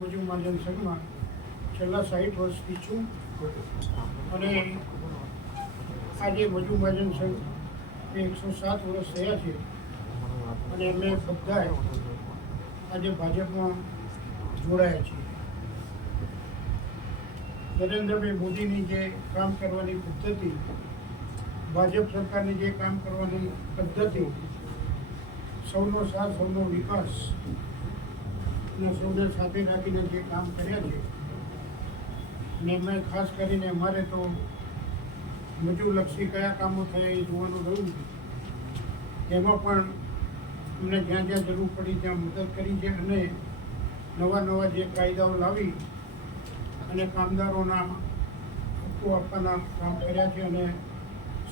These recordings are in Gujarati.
મજૂર મહાજન સંઘમાં છેલ્લા સાઠ વર્ષથી છું. અને આજે મજૂર મહાજન સંઘ એકસો સાત વર્ષ થયા છે. અને અમે બધા આજે ભાજપમાં જોડાયા છીએ. નરેન્દ્રભાઈ મોદીની જે કામ કરવાની પદ્ધતિ, ભાજપ સરકારની જે કામ કરવાની પદ્ધતિ, સૌનો સાથ, સૌનો વિકાસ સૌને સાથે રાખીને જે કામ કર્યા છે ને મેં ખાસ કરીને અમારે તો મજૂરલક્ષી કયા કામો થયા એ જોવાનું રહ્યું છે તેમાં પણ અમને જ્યાં જ્યાં જરૂર પડી ત્યાં મદદ કરી છે અને નવા નવા જે કાયદાઓ લાવી અને કામદારોના હક્કો આપવાના કામ કર્યા છે અને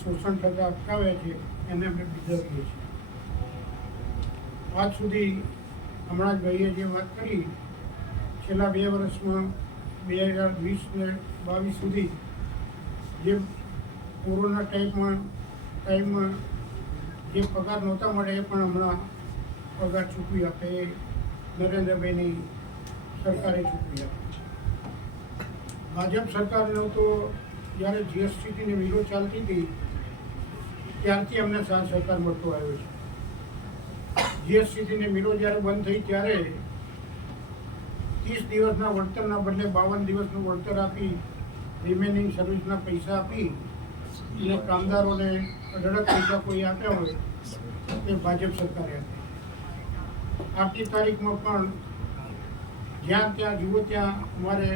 શોષણ થતાં અટકાવ્યા છે, એને અમે બિરદાવીએ છીએ. આજ સુધી હમણાં જ ભાઈએ જે વાત કરી, છેલ્લા બે વર્ષમાં બે હજાર વીસ ને બાવીસ સુધી જે કોરોના ટાઈમમાં ટાઈમમાં જે પગાર નહોતા મળે એ પણ હમણાં પગાર ચૂકવી આપે એ નરેન્દ્રભાઈની સરકારે ચૂકવી આપે. ભાજપ સરકારનો તો જ્યારે જીએસટીની વિરોધ ચાલતી હતી, ત્યારથી અમને સાથ સરકાર મળતો આવ્યો છે. જીએસટીની મિલો જ્યારે બંધ થઈ ત્યારે ત્રીસ દિવસના વળતરના બદલે બાવન દિવસનું વળતર આપી રિમેનિંગ સર્વિસના પૈસા આપી અને કામદારોને અઢળક પૈસા કોઈ આપ્યા હોય તે ભાજપ સરકારે આપી આજની તારીખમાં પણ જ્યાં ત્યાં જુઓ ત્યાં અમારે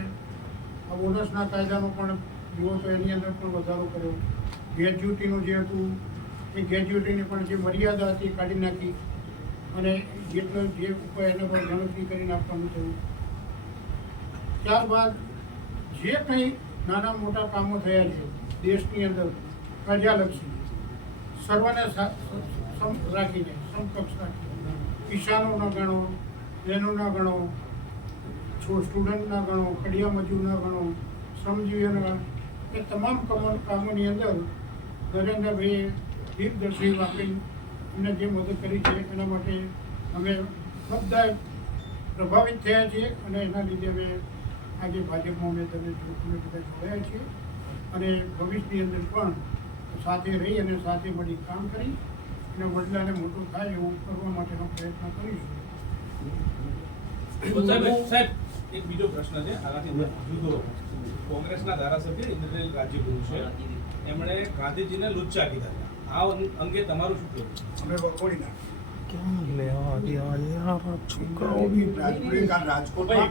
બોનસના કાયદાનો પણ જુઓ તો એની અંદર પણ વધારો કર્યો. ગ્રેજ્યુટીનું જે હતું, એ ગ્રેજ્યુટીની પણ જે મર્યાદા હતી કાઢી નાખી. અને જેટલો જે ઉપાય એના પર ગણતરી કરીને આપવાનું થયું. ત્યારબાદ જે કંઈ નાના મોટા કામો થયા છે દેશની અંદર, પ્રજાલક્ષી, સર્વને રાખીને, સમકક્ષ રાખીને, કિસાનોના ગણો બહેનોના ગણો, છો, સ્ટુડન્ટના ગણો કડિયા મજૂરના ગણો, શ્રમજીવીઓના, એ તમામ કમો, કામોની અંદર નરેન્દ્રભાઈએ દીપદર્શી આપી અમને જે મદદ કરી છે, એના માટે અમે બધા પ્રભાવિત થયા છીએ અને એના લીધે અમે આજે ભાજપમાં અમે તમે અમે બધા જોડાયા છીએ અને ભવિષ્યની અંદર પણ સાથે રહી અને સાથે મળી કામ કરી. અને વડલાને મોટું થાય એવું કરવા માટેનો પ્રયત્ન કરીશું. સાહેબ એક બીજો પ્રશ્ન છે. આનાથી જુદો કોંગ્રેસના ધારાસભ્ય ઇન્દ્રનીલ રાજીગુરુ છે. એમણે ગાંધીજીને લુચ્ચા કીધા આ અંગ- અંગે તમારું શું કહેવું? અમે વખોડી નાખી કેમ લે આ છોકરાઓ બી રાજકોટમાં